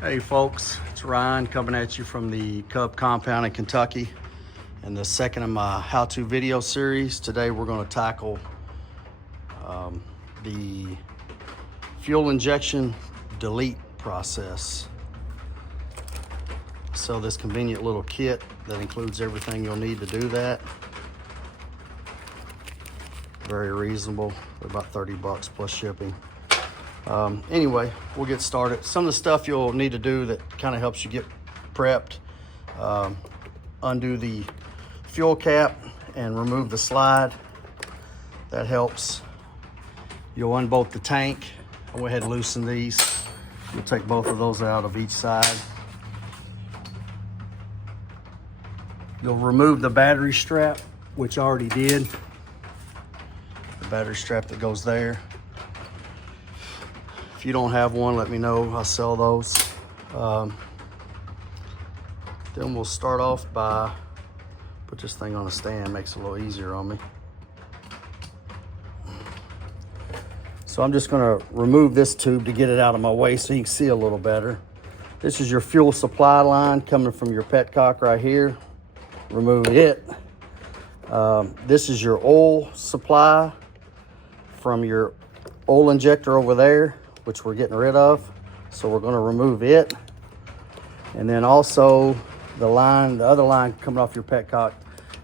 Hey folks, it's Ryan coming at you from the Cub compound in Kentucky, and the second of my how-to video series. Today we're going to tackle the fuel injection delete process. So this convenient little kit that includes everything you'll need to do that. Very reasonable, about 30 bucks plus shipping. Anyway, we'll get started. Some of the stuff you'll need to do that kind of helps you get prepped. Undo the fuel cap and remove the slide. That helps. You'll unbolt the tank. I'll go ahead and loosen these. You'll take both of those out of each side. You'll remove the battery strap, which I already did. The battery strap that goes there. If you don't have one, let me know. I'll sell those. Then we'll start off by put this thing on a stand. Makes it a little easier on me. So I'm just going to remove this tube to get it out of my way so you can see a little better. This is your fuel supply line coming from your petcock right here. Remove it. This is your oil supply from your oil injector over there, which we're getting rid of. So we're going to remove it. And then also the other line coming off your petcock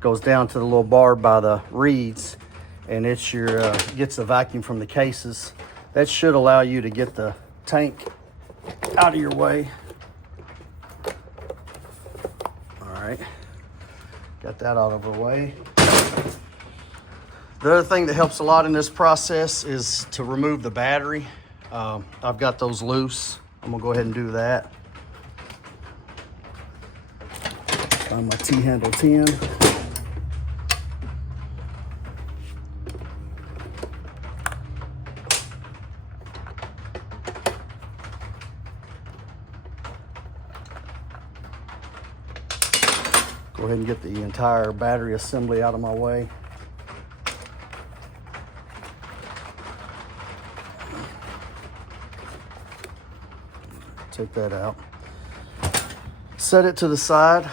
goes down to the little bar by the reeds, and it's your gets the vacuum from the cases. That should allow you to get the tank out of your way. All right, got that out of the way. The other thing that helps a lot in this process is to remove the battery. I've got those loose. I'm gonna go ahead and do that. Find my T-handle 10. Go ahead and get the entire battery assembly out of my way. Take that out. Set it to the side.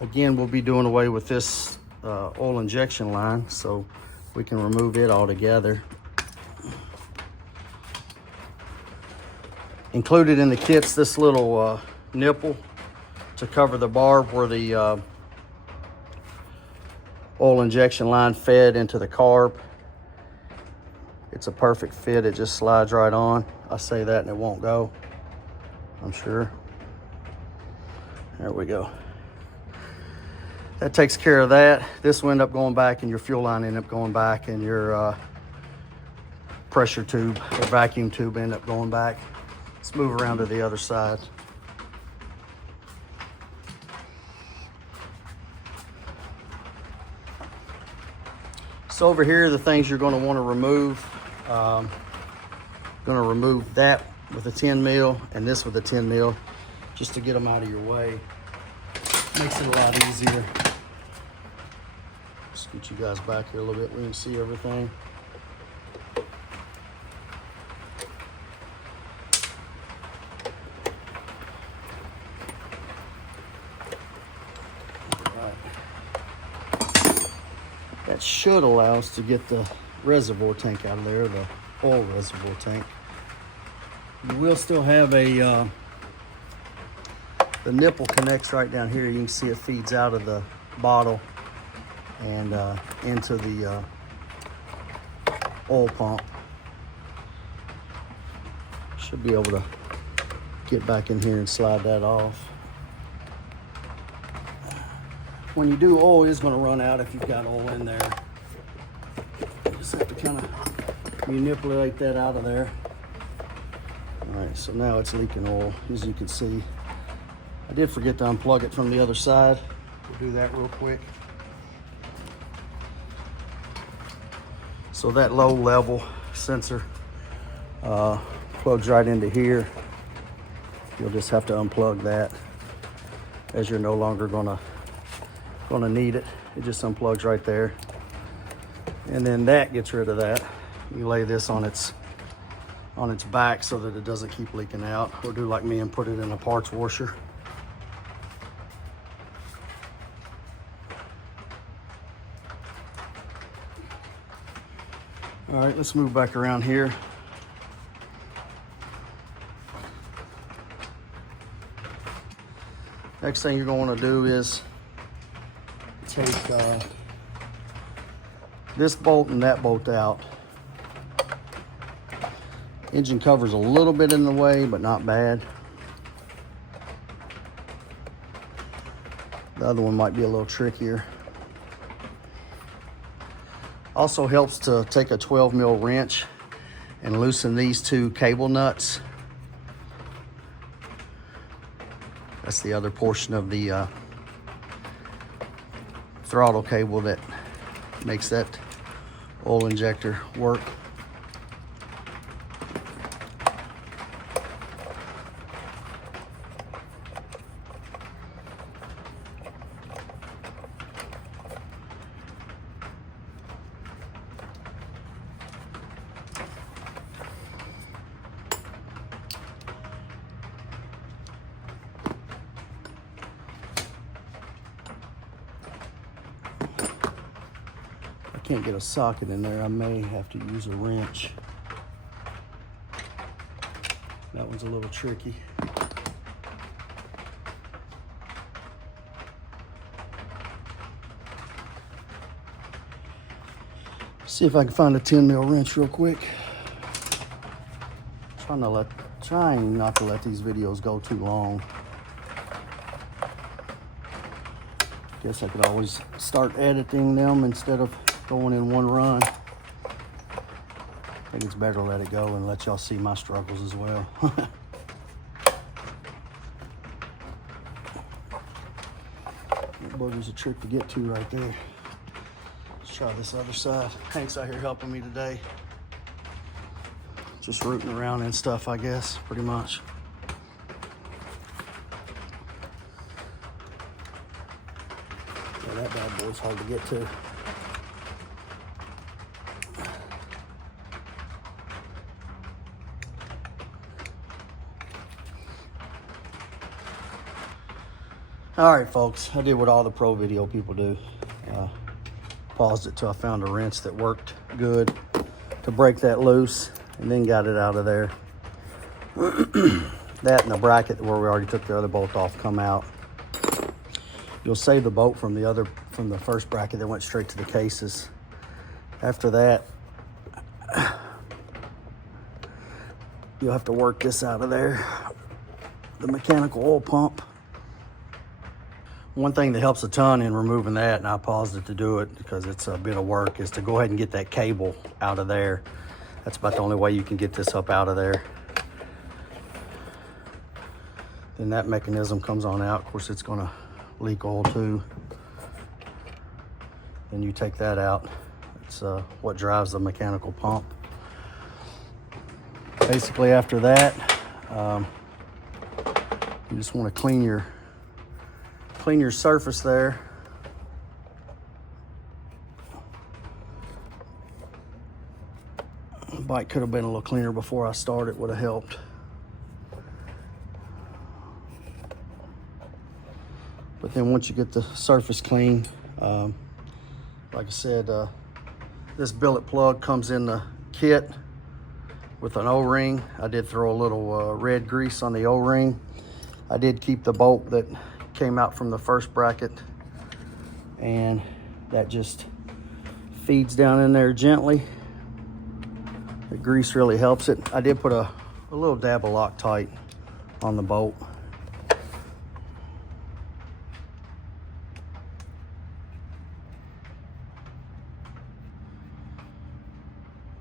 Again, we'll be doing away with this oil injection line, so we can remove it altogether. Included in the kit's this little nipple to cover the barb where the oil injection line fed into the carb. It's a perfect fit. It just slides right on. I say that and it won't go, I'm sure. There we go. That takes care of that. This will end up going back, and your fuel line end up going back, and your pressure tube or vacuum tube end up going back. Let's move around to the other side. So over here, the things you're going to want to remove. Going to remove that with a 10 mil and this with a 10 mil just to get them out of your way. Makes it a lot easier. Scoot you guys back here a little bit. We can see everything. That should allow us to get the reservoir tank out of there, the oil reservoir tank. You will still have the nipple connects right down here. You can see it feeds out of the bottle and into the oil pump. Should be able to get back in here and slide that off. When you do, oil is going to run out if you've got oil in there. You just have to kind of manipulate that out of there. All right, so now it's leaking oil, as you can see. I did forget to unplug it from the other side. We'll do that real quick. So that low level sensor plugs right into here. You'll just have to unplug that, as you're no longer gonna need it. It just unplugs right there. And then that gets rid of that. You lay this on its on its back so that it doesn't keep leaking out, or do like me and put it in a parts washer. All right, let's move back around here. Next thing you're going to want to do is take this bolt and that bolt out. Engine cover's a little bit in the way, but not bad. The other one might be a little trickier. Also helps to take a 12 mil wrench and loosen these two cable nuts. That's the other portion of the throttle cable that makes that oil injector work. Can't get a socket in there. I may have to use a wrench. That one's a little tricky. See if I can find a 10 mil wrench real quick. Trying not to let these videos go too long. Guess I could always start editing them instead of going in one run. I think it's better to let it go and let y'all see my struggles as well. That booger's a trick to get to right there. Let's try this other side. Hank's out here helping me today. Just rooting around and stuff, I guess, pretty much. Yeah, that bad boy's hard to get to. All right, folks, I did what all the pro video people do. Paused it till I found a wrench that worked good to break that loose, and then got it out of there. That and the bracket where we already took the other bolt off come out. You'll save the bolt from the first bracket that went straight to the cases. After that, you'll have to work this out of there. The mechanical oil pump. One thing that helps a ton in removing that, and I paused it to do it because it's a bit of work, is to go ahead and get that cable out of there. That's about the only way you can get this up out of there. Then that mechanism comes on out. Of course, it's gonna leak oil too. Then you take that out. It's what drives the mechanical pump. Basically after that, you just wanna clean your surface there. The bike could have been a little cleaner before I started, would have helped. But then once you get the surface clean, like I said, this billet plug comes in the kit with an O-ring. I did throw a little red grease on the O-ring. I did keep the bolt that came out from the first bracket, and that just feeds down in there gently. The grease really helps it. I did put a little dab of Loctite on the bolt.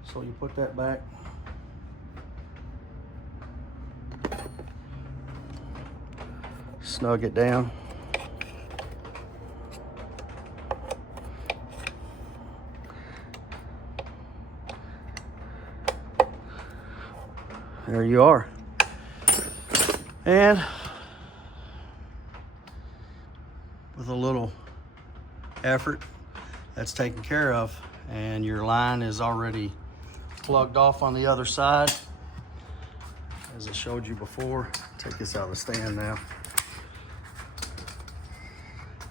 So you put that back. Snug it down. There you are. And with a little effort, that's taken care of, and your line is already plugged off on the other side. as I showed you before. Take this out of the stand now.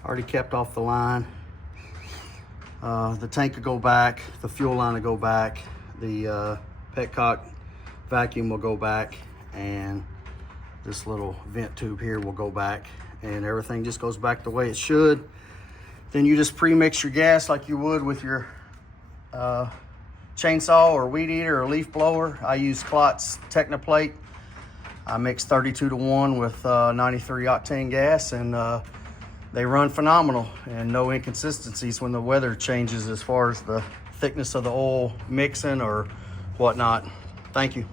Already kept off the line. The tank will go back, the fuel line will go back, the petcock vacuum will go back, and this little vent tube here will go back, and everything just goes back the way it should. Then you just pre-mix your gas like you would with your chainsaw or weed eater or leaf blower. I use Klotz Technoplate. I mix 32:1 with 93 octane gas, and they run phenomenal, and no inconsistencies when the weather changes as far as the thickness of the oil mixing or whatnot. Thank you.